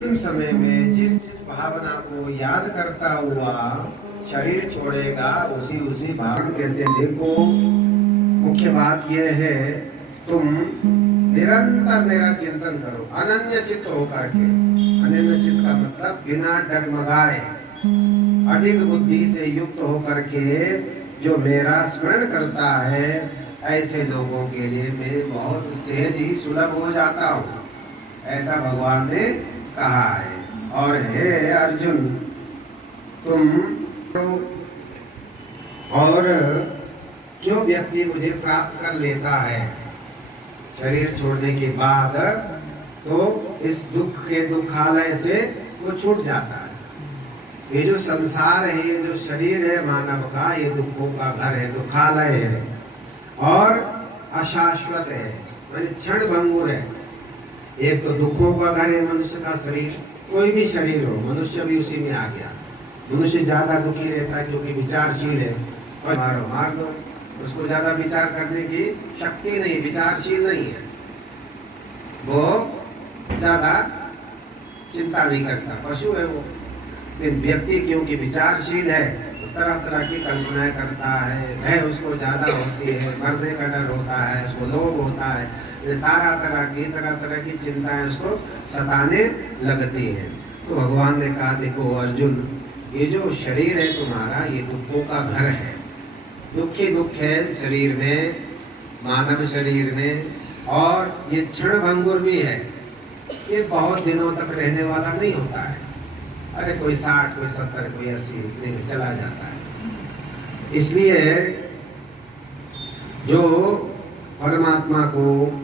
अंतिम समय में जिस जिस भावना को याद करता हुआ शरीर छोड़ेगा, उसी उसी भावना कहते हैं। देखो, मुख्य बात यह है, तुम निरंतर मेरा चिंतन करो, अनन्य चित्त होकर के। अनन्य चित्त का मतलब बिना डगमगाए, अधिक बुद्धि से युक्त होकर के जो मेरा स्मरण करता है, ऐसे लोगों के लिए मैं बहुत सहज ही सुलभ हो जाता हूँ, ऐसा भगवान ने कहा है। और हे अर्जुन, तुम और जो व्यक्ति मुझे प्राप्त कर लेता है शरीर छोड़ने के बाद, तो इस दुख के दुखालय से वो छूट जाता है। ये जो संसार है, ये जो शरीर है मानव का, ये दुखों का घर है, दुखालय है और अशाश्वत है, यानी क्षण भंगुर है। एक तो दुखों का घर है मनुष्य का शरीर, कोई भी शरीर हो, मनुष्य भी उसी में आ गया। मनुष्य ज्यादा दुखी रहता है क्योंकि विचारशील है, और मार दो उसको, ज्यादा विचार करने की शक्ति नहीं, विचारशील नहीं है, वो ज्यादा चिंता नहीं करता, पशु है वो। लेकिन व्यक्ति क्योंकि विचारशील है तो तरह तरह की कल्पनाएं करता है, भय उसको ज्यादा होती है, मरने का डर होता है, उसको लोभ होता है, तरह तरह की चिंताएं उसको सताने लगती हैं। तो भगवान ने कहा, देखो अर्जुन, ये जो शरीर है तुम्हारा, ये दुखों का घर है, दुख ही दुख है शरीर में, मानव शरीर में, और ये क्षण भंगुर भी है, ये बहुत दिनों तक रहने वाला नहीं होता है। अरे कोई 60, कोई 70, कोई 80 इतने में चला जाता है। इसलिए जो परमात्मा को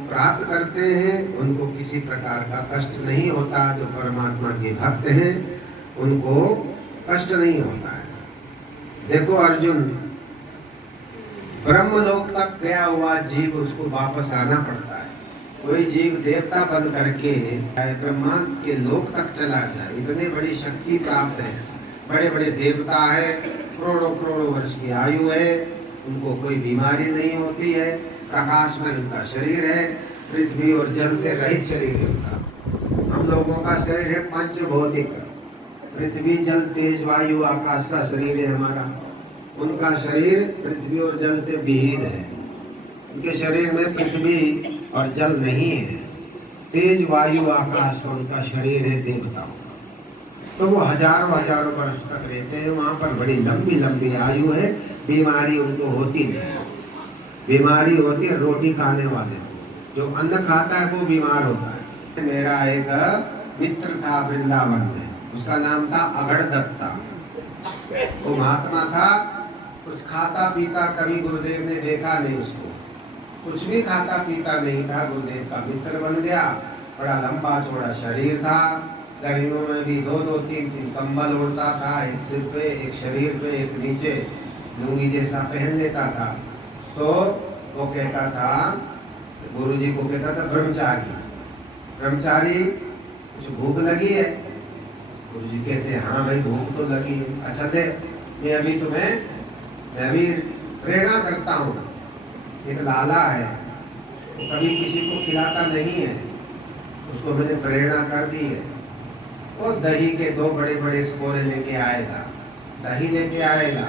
प्राप्त करते हैं उनको किसी प्रकार का कष्ट नहीं होता। जो परमात्मा के भक्त हैं उनको कष्ट नहीं होता है। देखो अर्जुन, ब्रह्मलोक तक गया हुआ जीव, उसको वापस आना पड़ता है। कोई जीव देवता बन करके ब्रह्मा के लोक तक चला जाए, इतनी बड़ी शक्ति प्राप्त है, बड़े बड़े देवता है, करोड़ों करोड़ों वर्ष की आयु है, उनको कोई बीमारी नहीं होती है, प्रकाश में उनका शरीर है, पृथ्वी और जल से रहित शरीर है उनका। हम लोगों का शरीर है पंचभौतिक, पृथ्वी जल तेज वायु आकाश का शरीर है हमारा। उनका शरीर पृथ्वी और जल से विहीन है, उनके शरीर में पृथ्वी और जल नहीं है, तेज वायु आकाश का उनका शरीर है देवताओं का। तो वो हजारों हजारों वर्ष तक रहते हैं वहां पर, बड़ी लंबी लंबी आयु है, बीमारी उनको होती नहीं। बीमारी होती है रोटी खाने वाले को, जो अन्न खाता है वो बीमार होता है। मेरा एक मित्र था वृंदावन में, उसका नाम था अघड़दत्ता। वो महात्मा था, कुछ खाता पीता कभी गुरुदेव ने देखा नहीं उसको, कुछ भी खाता पीता नहीं था। गुरुदेव का मित्र बन गया, बड़ा लंबा चौड़ा शरीर था, गर्मियों में भी 2-2, 3-3 कंबल ओढ़ता था, एक सिर पे, एक शरीर पे, एक नीचे, लुंगी जैसा पहन लेता था। तो वो कहता था, गुरुजी को कहता था ब्रह्मचारी, ब्रह्मचारी कुछ भूख लगी है? गुरुजी कहते हैं हाँ भाई भूख तो लगी है। अच्छा ले, मैं अभी प्रेरणा करता हूँ। एक लाला है, वो कभी किसी को खिलाता नहीं है, उसको मैंने प्रेरणा कर दी है। वो दही के 2 बड़े बड़े स्पोरे लेके आएगा, दही लेके आएगा,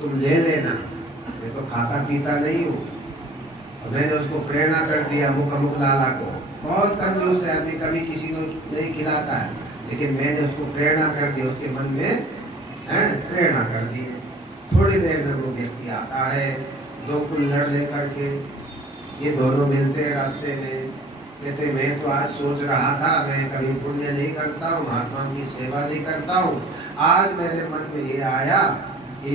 तुम ले लेना, मैं तो खाता पीता नहीं हूँ। मैंने उसको प्रेरणा कर दिया, मुख लाला को, बहुत कंजूस है आदमी, कभी किसी को नहीं खिलाता है, लेकिन मैंने उसको प्रेरणा कर दी, उसके मन में प्रेरणा कर दी। थोड़ी देर में वो व्यक्ति आता है, 2 कुल्हड़ लेकर के, ये दोनों मिलते हैं रास्ते में, कहते मैं तो आज सोच रहा था मैं कभी पुण्य नहीं करता हूँ, महात्मा की सेवा नहीं करता हूँ, आज मेरे मन में ये आया कि